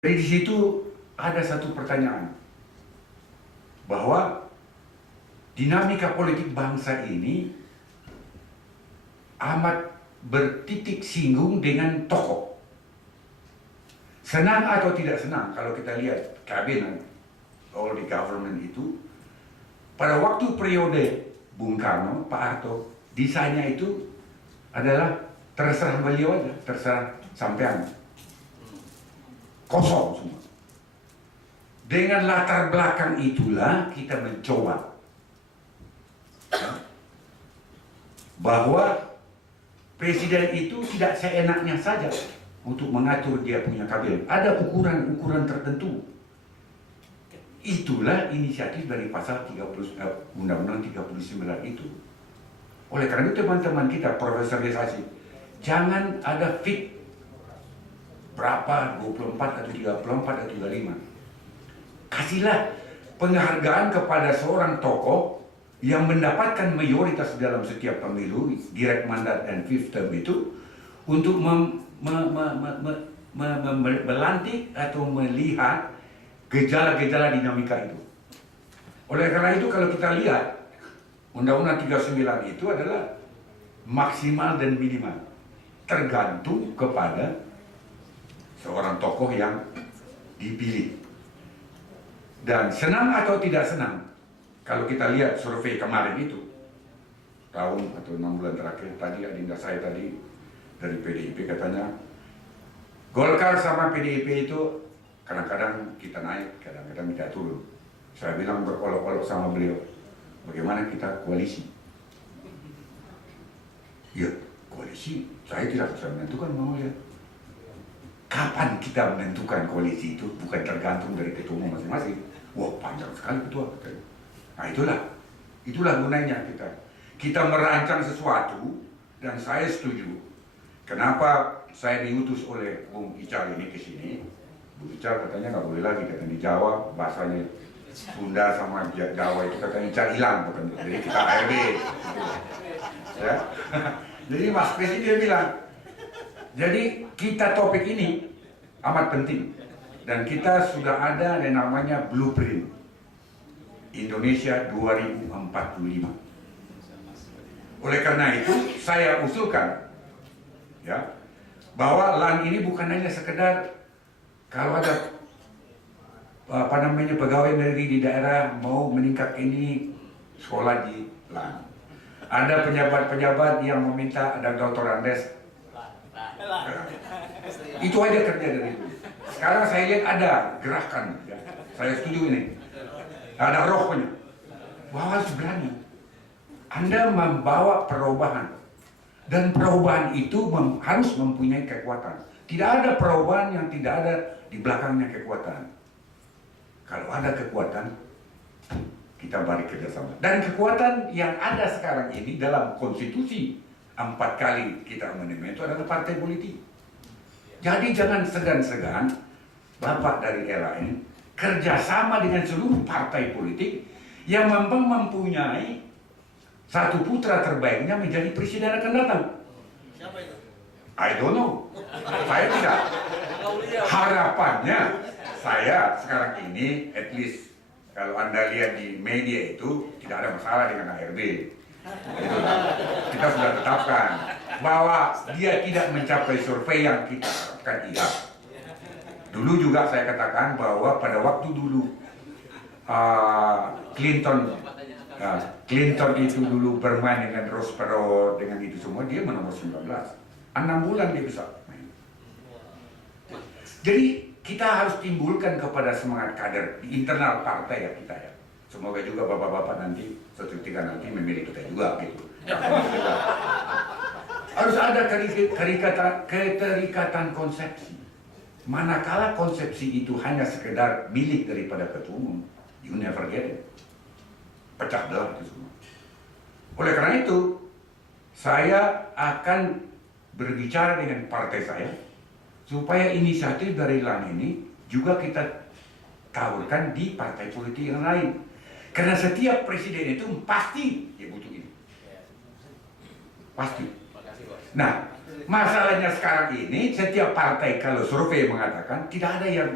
Dari di situ ada satu pertanyaan, bahwa dinamika politik bangsa ini amat bertitik singgung dengan tokoh. Senang atau tidak senang, kalau kita lihat kabinet, all the government itu, pada waktu periode Bung Karno, Pak Harto, desainnya itu adalah terserah beliau aja, terserah sampean. Kosong semua. Dengan latar belakang itulah kita mencoba bahwa presiden itu tidak seenaknya saja untuk mengatur dia punya kabinet. Ada ukuran-ukuran tertentu. Itulah inisiatif dari pasal 30, Undang-Undang 39 itu. Oleh karena itu teman-teman kita profesionalisasi, jangan ada fit berapa, 24 atau 34 atau 35. Kasihlah penghargaan kepada seorang tokoh yang mendapatkan mayoritas dalam setiap pemilu, direct mandat dan fifth term itu, untuk melantik atau melihat gejala-gejala dinamika itu. Oleh karena itu kalau kita lihat Undang-Undang 39 itu adalah maksimal dan minimal, tergantung kepada seorang tokoh yang dipilih. Dan senang atau tidak senang, kalau kita lihat survei kemarin itu, tahun atau 6 bulan terakhir, tadi adinda saya tadi dari PDIP katanya, Golkar sama PDIP itu kadang-kadang kita naik, kadang-kadang kita turun. Saya bilang berolok-olok sama beliau, bagaimana kita koalisi? Ya, koalisi, saya tidak bisa menentukan, mau lihat. Kapan kita menentukan koalisi itu bukan tergantung dari ketua umum masing-masing. Wah, panjang sekali ketua. Nah itulah gunanya kita merancang sesuatu. Dan saya setuju. Kenapa saya diutus oleh Bung Ical ini ke sini? Bung Ical katanya nggak boleh lagi, katanya di Jawa bahasanya Sunda sama Jawa itu katanya Ical hilang, jadi kita ARB. Ya. Jadi Mas Presiden bilang, jadi kita topik ini amat penting, dan kita sudah ada yang namanya blueprint Indonesia 2045. Oleh karena itu saya usulkan ya, bahwa LAN ini bukan hanya sekedar kalau ada pegawai negeri di daerah mau meningkat ini sekolah di LAN. Ada pejabat-pejabat yang meminta ada Dr. Andes. Itu aja kerja dari itu. Sekarang saya lihat ada gerakan, ya. Saya setuju ini. Ada rohnya. Bahwa harus berani. Anda membawa perubahan. Dan perubahan itu harus mempunyai kekuatan. Tidak ada perubahan yang tidak ada di belakangnya kekuatan. Kalau ada kekuatan, kita balik kerjasama. Dan kekuatan yang ada sekarang ini dalam konstitusi 4 kali kita amandemen itu adalah partai politik. Jadi jangan segan-segan Bapak dari LAN kerjasama dengan seluruh partai politik yang mempunyai satu putra terbaiknya menjadi presiden akan datang. Siapa itu? I don't know. Saya tidak. Harapannya saya sekarang ini, at least kalau Anda lihat di media itu tidak ada masalah dengan ARB. Kita sudah tetapkan bahwa dia tidak mencapai survei yang kita harapkan dia. Dulu juga saya katakan bahwa pada waktu dulu Clinton itu dulu bermain dengan Ross Perot, dengan itu semua, dia menomor 19. 6 bulan dia bisa main. Jadi kita harus timbulkan kepada semangat kader di internal partai ya kita ya. Semoga juga bapak-bapak nanti suatu ketika nanti memilih kita juga gitu. Harus ada keterikatan konsepsi. Manakala konsepsi itu hanya sekedar milik daripada ketua umum, you never get it. Pecah belah itu semua. Oleh karena itu, saya akan berbicara dengan partai saya supaya inisiatif dari LAN ini juga kita tawarkan di partai politik yang lain. Karena setiap presiden itu pasti dia butuh ini. Pasti. Nah, masalahnya sekarang ini setiap partai kalau survei mengatakan tidak ada yang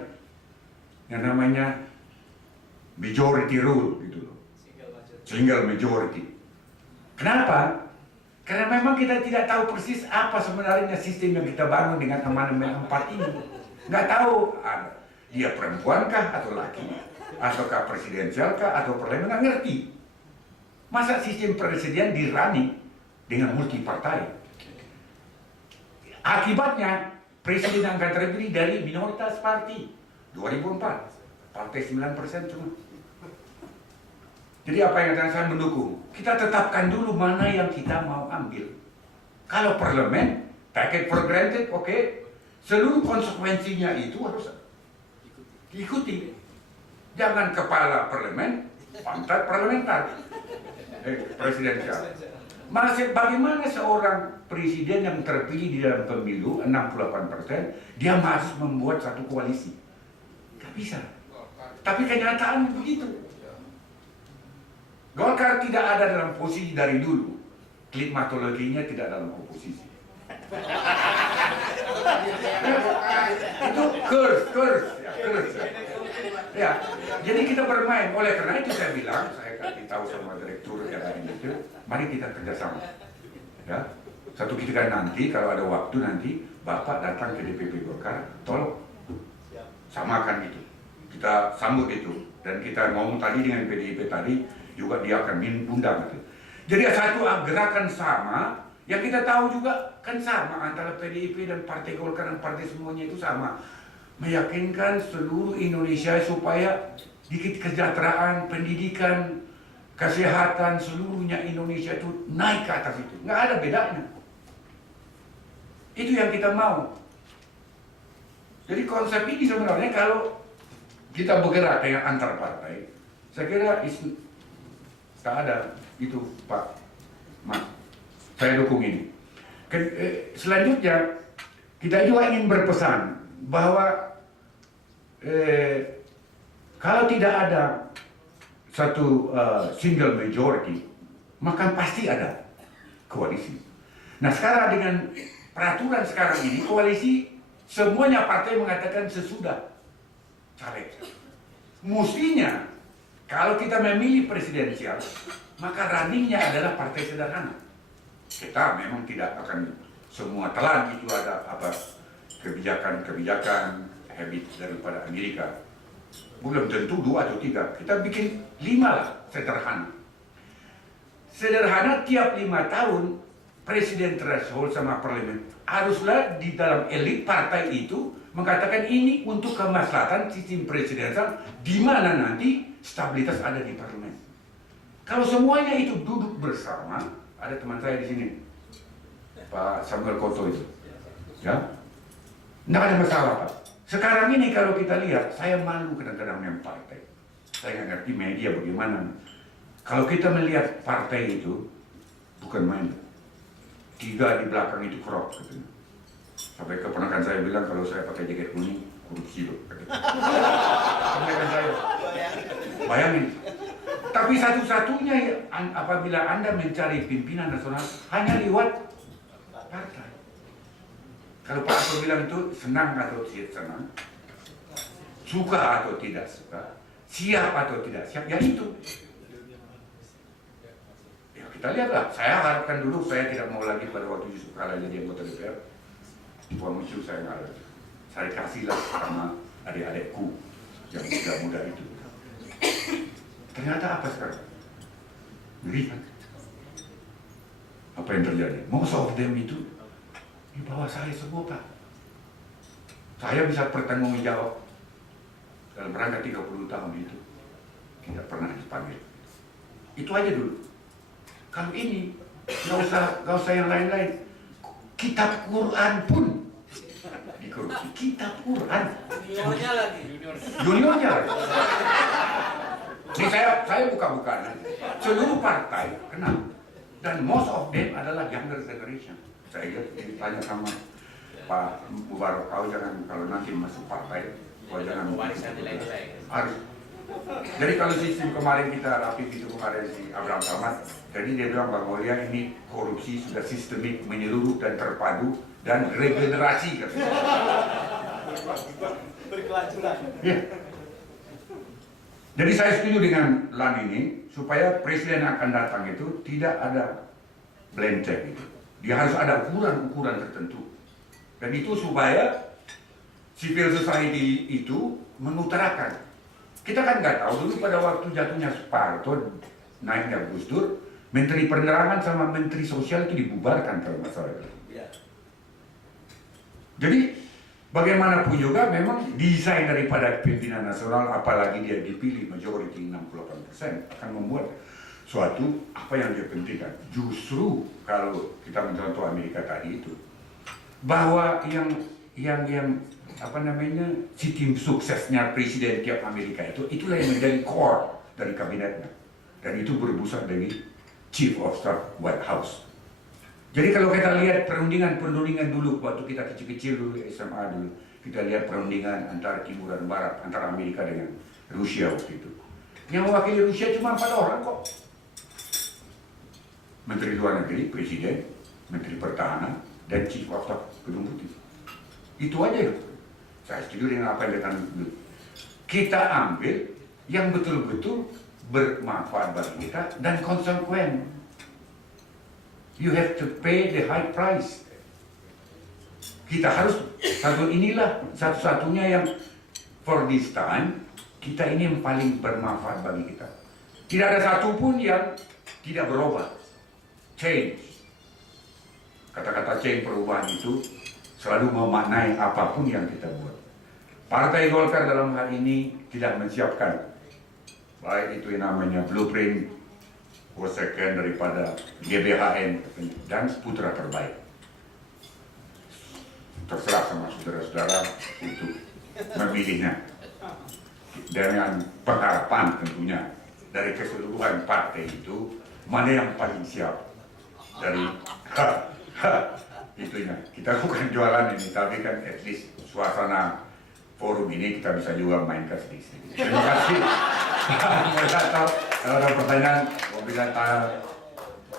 yang namanya majority rule gitu loh. Single majority. Kenapa? Karena memang kita tidak tahu persis apa sebenarnya sistem yang kita bangun dengan amandemen 4 ini. Nggak tahu dia perempuankah atau laki, ataukah presidensialkah atau parlemen, nggak ngerti. Masa sistem presiden dirani dengan multi partai? Akibatnya presiden akan terpilih dari minoritas parti. 2004 partai 9% cuma. Jadi apa yang akan saya mendukung? Kita tetapkan dulu mana yang kita mau ambil. Kalau parlemen, take it for granted, oke. Seluruh konsekuensinya itu harus diikuti. Jangan kepala parlemen, pantat parlementar. Presidensial. Masih bagaimana seorang presiden yang terpilih di dalam pemilu 68%, dia masih membuat satu koalisi? Gak bisa. Tapi kenyataannya begitu. Golkar tidak ada dalam posisi dari dulu. Klimatologinya tidak dalam oposisi. Itu curse. Ya, jadi kita bermain. Oleh karena itu saya bilang, saya kasih tahu sama direktur yang lain itu, mari kita kerjasama. Ya, satu ketika nanti kalau ada waktu nanti Bapak datang ke DPP Golkar, tolong samakan itu. Kita sambut itu dan kita ngomong tadi dengan PDIP tadi juga dia akan undang gitu. Jadi satu gerakan sama yang kita tahu juga kan sama antara PDIP dan Partai Golkar dan partai semuanya itu sama, meyakinkan seluruh Indonesia supaya dikit kesejahteraan, pendidikan, kesehatan seluruhnya Indonesia itu naik ke atas itu, nggak ada bedanya. Itu yang kita mau. Jadi konsep ini sebenarnya kalau kita bergerak dengan antar partai, saya kira tak ada itu Pak Mas. Saya dukung ini. Selanjutnya kita juga ingin berpesan bahwa kalau tidak ada satu single majority, maka pasti ada koalisi. Nah sekarang dengan peraturan sekarang ini, koalisi semuanya partai mengatakan sesudah caleg. Mestinya kalau kita memilih presidensial, maka runningnya adalah partai sederhana. Kita memang tidak akan semua telan, itu ada apa kebijakan habit daripada Amerika. Belum tentu 2 atau 3, kita bikin 5 lah, sederhana. Sederhana tiap 5 tahun presiden threshold sama parlemen haruslah di dalam elit partai itu mengatakan ini untuk kemaslahatan sistem presidensial di mana nanti stabilitas ada di parlemen. Kalau semuanya itu duduk bersama, ada teman saya di sini, Pak Samuel Koto itu, ya, nggak ada masalah Pak. Sekarang ini kalau kita lihat, saya malu kadang-kadang dengan partai. Saya nggak ngerti media bagaimana. Kalau kita melihat partai itu, bukan main. 3 di belakang itu crop, katanya. Sampai keponakan saya bilang kalau saya pakai jaket kuning, korupsi loh. Keponakan saya. Bayangin. Tapi satu-satunya apabila Anda mencari pimpinan nasional hanya lewat partai. Kalau Pak Arso bilang itu senang atau tidak senang, suka atau tidak suka, siap atau tidak siap, ya itu. Ya kita lihatlah. Saya harapkan dulu saya tidak mau lagi pada waktu Yusuf Kala jadi anggota DPR. Puan muncul saya nggak ada. Saya kasihlah sama adik-adikku yang muda-muda itu. Ternyata apa sekarang? Ngeri kan? Apa yang terjadi? Most of them itu di bawah saya semua Pak. Saya bisa bertanggung jawab dalam rangka 30 tahun itu. Tidak pernah dipanggil. Itu aja dulu. Kalau ini, nggak usah yang lain-lain. Kitab Quran pun dikorupsi. Kitab Quran. Juniornya lagi. Juniornya lagi. Ini saya buka-bukaan. Seluruh partai kenal. Dan most of them adalah younger generation. Saya ditanya sama Pak Mubarak, kau jangan kalau nanti masuk partai, kau jangan harus. Jadi kalau sistem kemarin kita rapi itu kemarin si Abraham Samad, jadi dia bilang bahwa ini korupsi sudah sistemik, menyeluruh dan terpadu dan regenerasi katanya. Berkelanjutan. Ya. Jadi saya setuju dengan LAN ini supaya presiden yang akan datang itu tidak ada blank check itu. Dia harus ada ukuran-ukuran tertentu. Dan itu supaya civil society itu mengutarakan. Kita kan nggak tahu dulu pada waktu jatuhnya Soeharto, naiknya Gus Dur, Menteri Penerangan sama Menteri Sosial itu dibubarkan kalau masalah itu. Jadi bagaimanapun juga memang desain daripada pimpinan nasional, apalagi dia dipilih majority 68%, akan membuat suatu apa yang dia pentingkan. Justru kalau kita mencontoh Amerika tadi itu, bahwa yang apa namanya si tim suksesnya presiden tiap Amerika itu, itulah yang menjadi core dari kabinetnya, dan itu berpusat dari Chief of Staff White House. Jadi kalau kita lihat perundingan dulu waktu kita kecil-kecil dulu SMA dulu, kita lihat perundingan antara timur dan barat, antara Amerika dengan Rusia waktu itu. Yang mewakili Rusia cuma 4 orang kok. Menteri Luar Negeri, Presiden, Menteri Pertahanan, dan Chief of Staff Gedung Putih. Itu aja. Saya setuju dengan apa yang dikatakan dulu. Kita ambil yang betul-betul bermanfaat bagi kita dan konsekuen. You have to pay the high price. Kita harus inilah satu-satunya yang for this time kita ini yang paling bermanfaat bagi kita. Tidak ada satupun yang tidak berubah. Change. Kata-kata change, perubahan itu selalu memaknai apapun yang kita buat. Partai Golkar dalam hal ini tidak mensiapkan baik itu yang namanya blueprint second daripada GBHN dan putra terbaik. Terserah sama saudara-saudara untuk memilihnya dengan pengharapan tentunya dari keseluruhan partai itu mana yang paling siap dari itunya. Kita bukan jualan ini, tapi kan at least suasana forum ini kita bisa juga mainkan sedikit. Terima kasih. Kalau ada pertanyaan,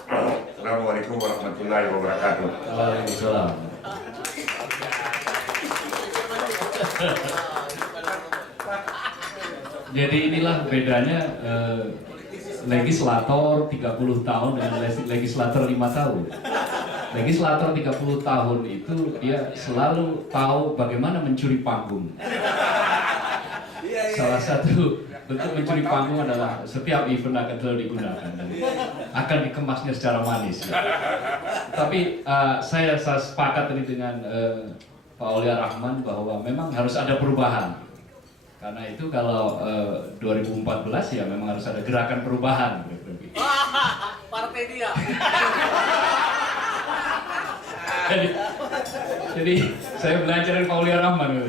Assalamualaikum warahmatullahi wabarakatuh. Waalaikumsalam. Jadi inilah bedanya legislator 30 tahun dengan legislator 5 tahun. Legislator 30 tahun itu dia selalu tahu bagaimana mencuri panggung. Salah satu bentuk mencuri panggung adalah setiap event akan selalu digunakan dan akan dikemasnya secara manis. Tapi saya sepakat tadi dengan Pak Aulia Rahman bahwa memang harus ada perubahan. Karena itu kalau 2014 ya memang harus ada gerakan perubahan. Partai dia. Jadi saya belajar dari Pak Aulia Rahman.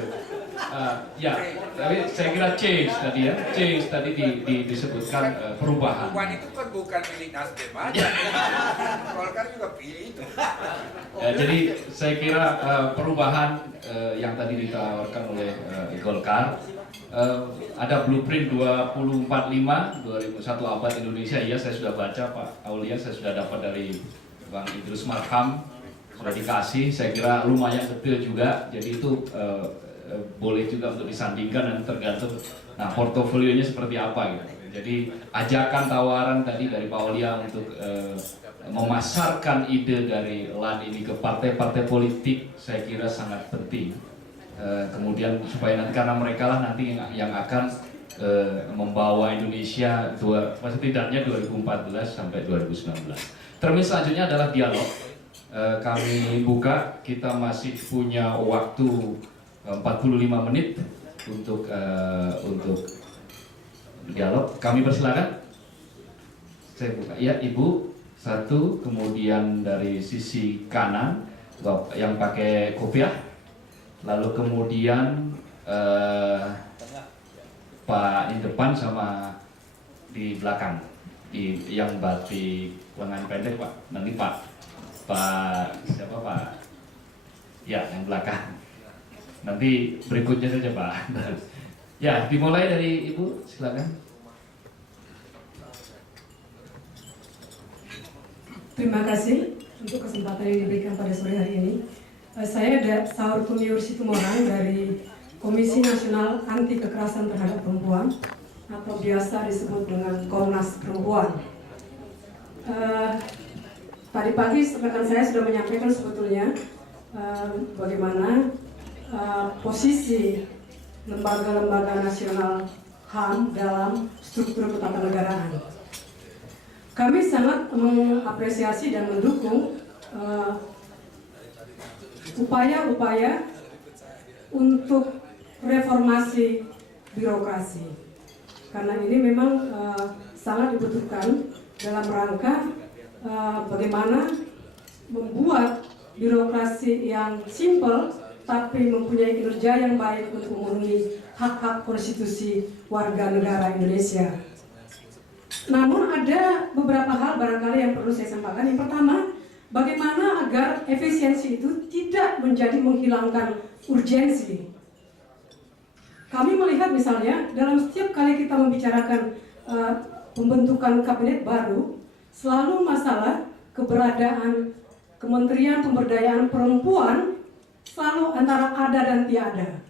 Ya, tapi saya kira change tadi disebutkan perubahan. Perubahan itu kan bukan milik Nasdem aja. Golkar juga pilih itu. Jadi saya kira perubahan yang tadi ditawarkan oleh Golkar, ada blueprint 2045 2001 abad Indonesia. Iya, saya sudah baca Pak Aulia, saya sudah dapat dari Bang Idrus Marham, sudah dikasih. Saya kira lumayan detail juga. Jadi itu boleh juga untuk disandingkan dan tergantung portofolionya seperti apa gitu. Jadi ajakan tawaran tadi dari Pak Aulia untuk memasarkan ide dari LAN ini ke partai-partai politik saya kira sangat penting. Kemudian supaya nanti karena mereka lah nanti yang akan membawa Indonesia setidaknya 2014 sampai 2019. Termin selanjutnya adalah dialog. Kami buka, kita masih punya waktu 45 menit untuk dialog. Kami persilakan. Saya buka. Ya, Ibu satu, kemudian dari sisi kanan yang pakai kopiah, lalu kemudian Pak di depan sama di belakang, yang batik lengan pendek Pak. Nanti Pak siapa Pak? Ya, yang belakang. Nanti berikutnya saja Pak. Ya, dimulai dari Ibu, silakan. Terima kasih untuk kesempatan yang diberikan pada sore hari ini. Saya Saur Tumiur Situmorang dari Komisi Nasional Anti Kekerasan Terhadap Perempuan. atau biasa disebut dengan Komnas Perempuan. Tadi pagi rekan saya sudah menyampaikan sebetulnya bagaimana posisi lembaga-lembaga nasional HAM dalam struktur ketatanegaraan. Kami sangat mengapresiasi dan mendukung upaya-upaya untuk reformasi birokrasi, karena ini memang sangat dibutuhkan dalam rangka bagaimana membuat birokrasi yang simpel tapi mempunyai kinerja yang baik untuk memenuhi hak-hak konstitusi warga negara Indonesia. Namun ada beberapa hal barangkali yang perlu saya sampaikan. Yang pertama, bagaimana agar efisiensi itu tidak menjadi menghilangkan urgensi. Kami melihat misalnya dalam setiap kali kita membicarakan pembentukan kabinet baru, selalu masalah keberadaan Kementerian Pemberdayaan Perempuan selalu antara ada dan tiada.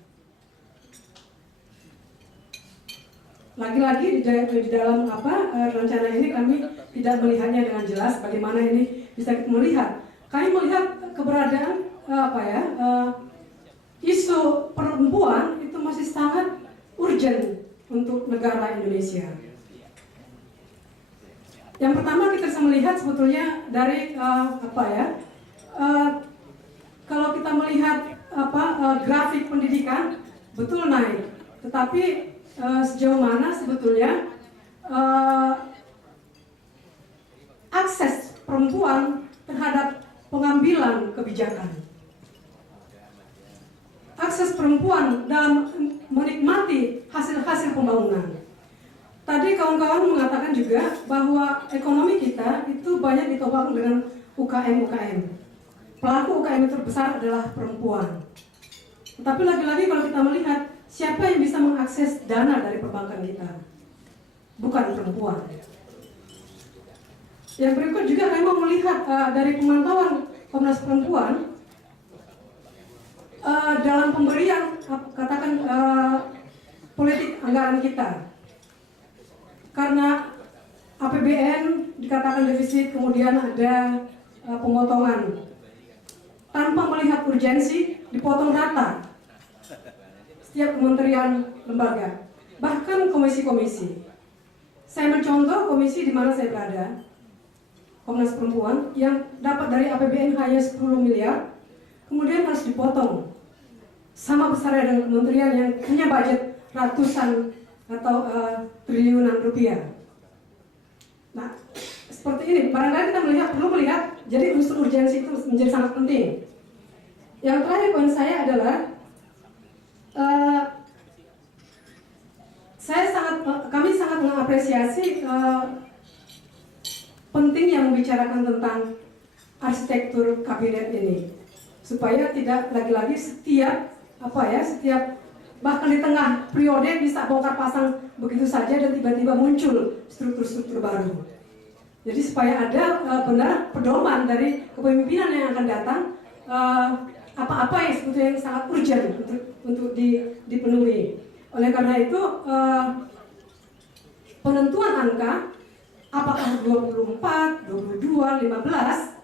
Lagi-lagi di dalam rencana ini kami tidak melihatnya dengan jelas bagaimana ini bisa kita melihat. Kami melihat keberadaan isu perempuan itu masih sangat urgent untuk negara Indonesia. Yang pertama kita bisa melihat sebetulnya dari kalau kita melihat grafik pendidikan betul naik, tetapi sejauh mana sebetulnya akses perempuan terhadap pengambilan kebijakan, akses perempuan dalam menikmati hasil-hasil pembangunan. Tadi kawan-kawan mengatakan juga bahwa ekonomi kita itu banyak ditopang dengan UKM. Pelaku UKM terbesar adalah perempuan. Tetapi lagi-lagi kalau kita melihat siapa yang bisa mengakses dana dari perbankan kita? Bukan perempuan. Yang berikut juga kami mau melihat dari pemantauan Komnas Perempuan dalam pemberian politik anggaran kita. Karena APBN dikatakan defisit, kemudian ada pemotongan. Tanpa melihat urgensi, dipotong rata setiap kementerian lembaga, bahkan komisi-komisi. Saya mencontoh komisi di mana saya berada, Komnas Perempuan, yang dapat dari APBN hanya 10 miliar, kemudian harus dipotong. Sama besarnya dengan kementerian yang punya budget ratusan atau triliunan rupiah. Nah, seperti ini, barangkali kita perlu melihat, jadi unsur urgensi itu menjadi sangat penting. Yang terakhir poin saya adalah kami sangat mengapresiasi pentingnya membicarakan tentang arsitektur kabinet ini, supaya tidak lagi-lagi setiap bahkan di tengah periode bisa bongkar pasang begitu saja dan tiba-tiba muncul struktur-struktur baru. Jadi supaya ada benar pedoman dari kepemimpinan yang akan datang, apa-apa yang sebetulnya sangat urgent untuk dipenuhi. Oleh karena itu penentuan angka apakah 24, 22, 15,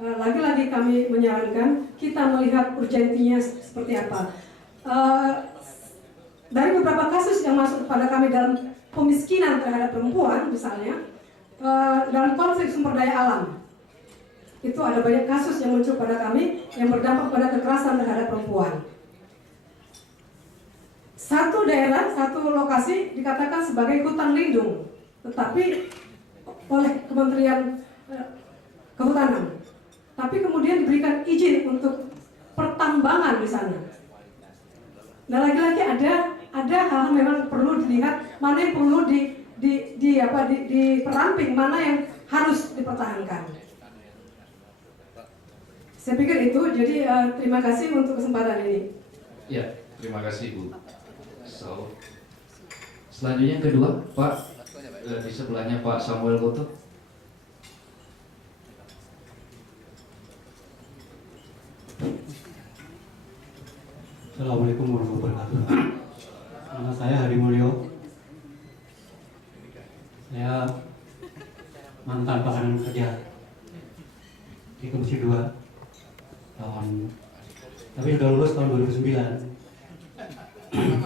lagi-lagi kami menyarankan kita melihat urgensinya seperti apa. Dari beberapa kasus yang masuk kepada kami dalam pemiskinan terhadap perempuan misalnya, dalam konflik sumber daya alam, itu ada banyak kasus yang muncul pada kami yang berdampak pada kekerasan terhadap perempuan. Satu daerah, satu lokasi dikatakan sebagai hutan lindung, tetapi oleh Kementerian Kehutanan, tapi kemudian diberikan izin untuk pertambangan di sana. Nah, lagi-lagi ada hal memang perlu dilihat, mana yang perlu diperamping, mana yang harus dipertahankan. Saya pikir itu. Jadi terima kasih untuk kesempatan ini. Ya, terima kasih Bu. Selanjutnya yang kedua, Pak, di sebelahnya Pak Samuel Goto. Assalamualaikum warahmatullahi wabarakatuh. Nama saya Hari Mulyo. Saya mantan pasangan kerja di Komisi 2 tapi sudah lulus tahun 2009.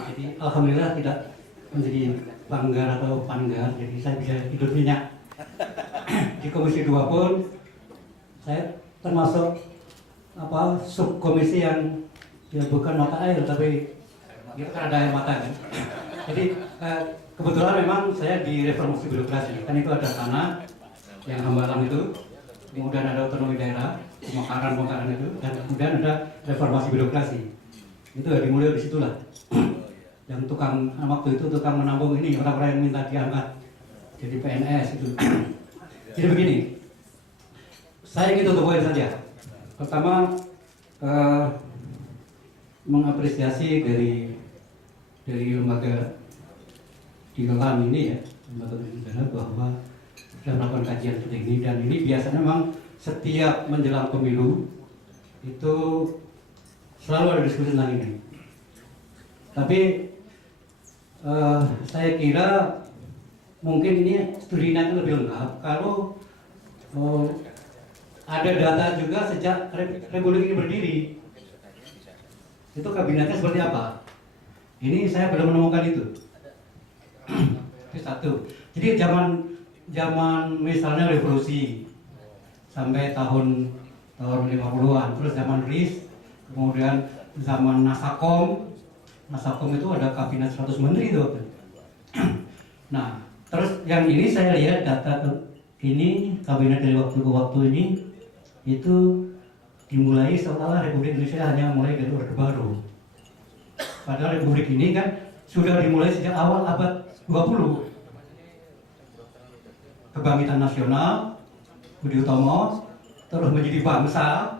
Jadi alhamdulillah tidak menjadi banggar atau panggar, jadi saya bisa hidup nyenyak. Di Komisi 2 pun saya termasuk subkomisi yang ya bukan mata air, tapi itu kan ada air mata kan. Jadi kebetulan memang saya di reformasi birokrasi, kan itu ada tanah yang Hambalang itu, kemudian ada otonomi daerah, pemekaran itu, dan kemudian ada reformasi birokrasi. Itu ya dimulai di situlah. Yang waktu itu tukang menampung ini orang-orang yang minta diangkat jadi PNS itu. Jadi begini, saya ingin tutup poin saja. Pertama, mengapresiasi dari lembaga di Kelam ini ya, lembaga negara, bahwa sudah melakukan kajian seperti ini, dan ini biasanya memang setiap menjelang pemilu itu selalu ada diskusi tentang ini. Tapi saya kira mungkin ini studinya itu lebih lengkap kalau ada data juga sejak Republik ini berdiri. Itu kabinetnya seperti apa? Ini saya belum menemukan itu. Itu satu. Jadi zaman misalnya revolusi sampai tahun 50-an, terus zaman RIS, kemudian zaman Nasakom itu ada kabinet 100 menteri itu. Nah, terus yang ini saya lihat data ini kabinet dari waktu ke waktu ini itu dimulai seolah Republik Indonesia hanya mulai dari Orde Baru. Padahal Republik ini kan sudah dimulai sejak awal abad 20. Kebangkitan nasional, Budi Utomo, terus menjadi bangsa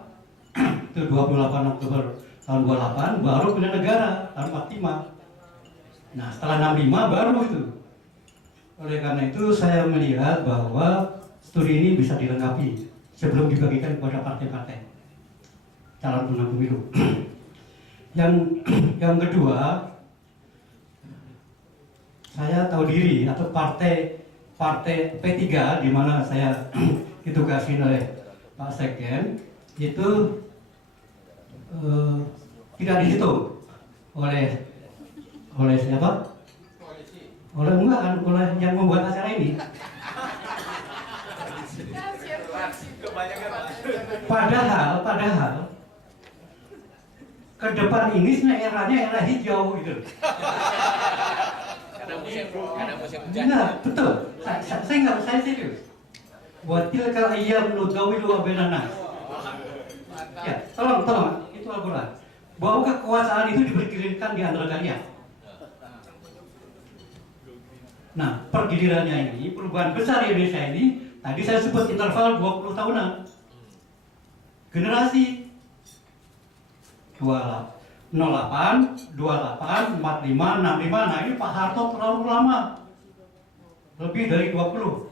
itu 28 Oktober tahun 28, baru pindah negara tahun 45. Nah, setelah 65 baru itu. Oleh karena itu saya melihat bahwa studi ini bisa dilengkapi sebelum dibagikan kepada partai-partai calon pemenang pemilu. Yang kedua, saya tahu diri atau partai P3 di mana saya ditugasi oleh Pak Sekjen itu tidak dihitung oleh siapa? Oleh yang membuat acara ini. Padahal ke depan ini sebenarnya eranya era hijau gitu. Karena musim hujan. Nah, betul. Saya serius. Watil kal ayyam nudawilu wa bainan nas. Ya, tolong itu Al-Qur'an. Bahwa kekuasaan itu diberikan di antara kalian. Nah, pergilirannya ini, perubahan besar di Indonesia ini, tadi saya sebut interval 20 tahunan. Generasi 08, 28, 45, 65. Nah, ini Pak Harto terlalu lama. Lebih dari 20.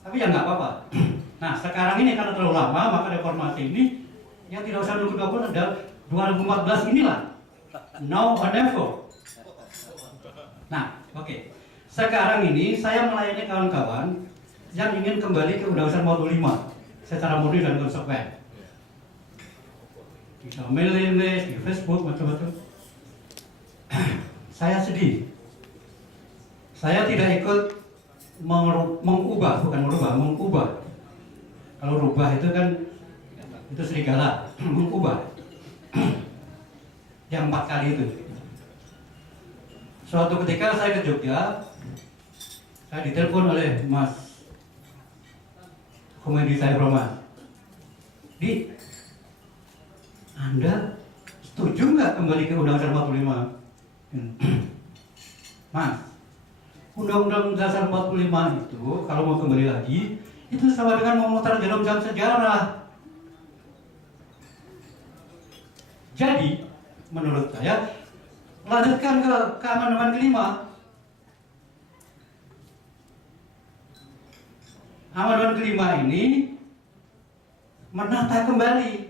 Tapi ya nggak apa-apa. Nah, sekarang ini karena terlalu lama, maka reformasi ini yang tidak usah nunggu 20 adalah 2014 inilah. Now or never. Nah, oke. Sekarang ini saya melayani kawan-kawan yang ingin kembali ke Undang-Undang 45 secara murni dan konsekuen. Bisa mail di Facebook macam-macam. Saya sedih. Saya tidak ikut mengubah. Kalau rubah itu kan itu serigala, mengubah. Yang 4 kali itu. Suatu ketika saya ke Jogja, saya ditelepon oleh Mas Komedi saya Roman. Di, Anda setuju nggak kembali ke Undang-Undang 45? Mas, Undang-Undang Dasar 45 itu kalau mau kembali lagi itu sama dengan memutar jarum jam sejarah. Jadi menurut saya lanjutkan ke amandemen kelima. Amandemen kelima ini menata kembali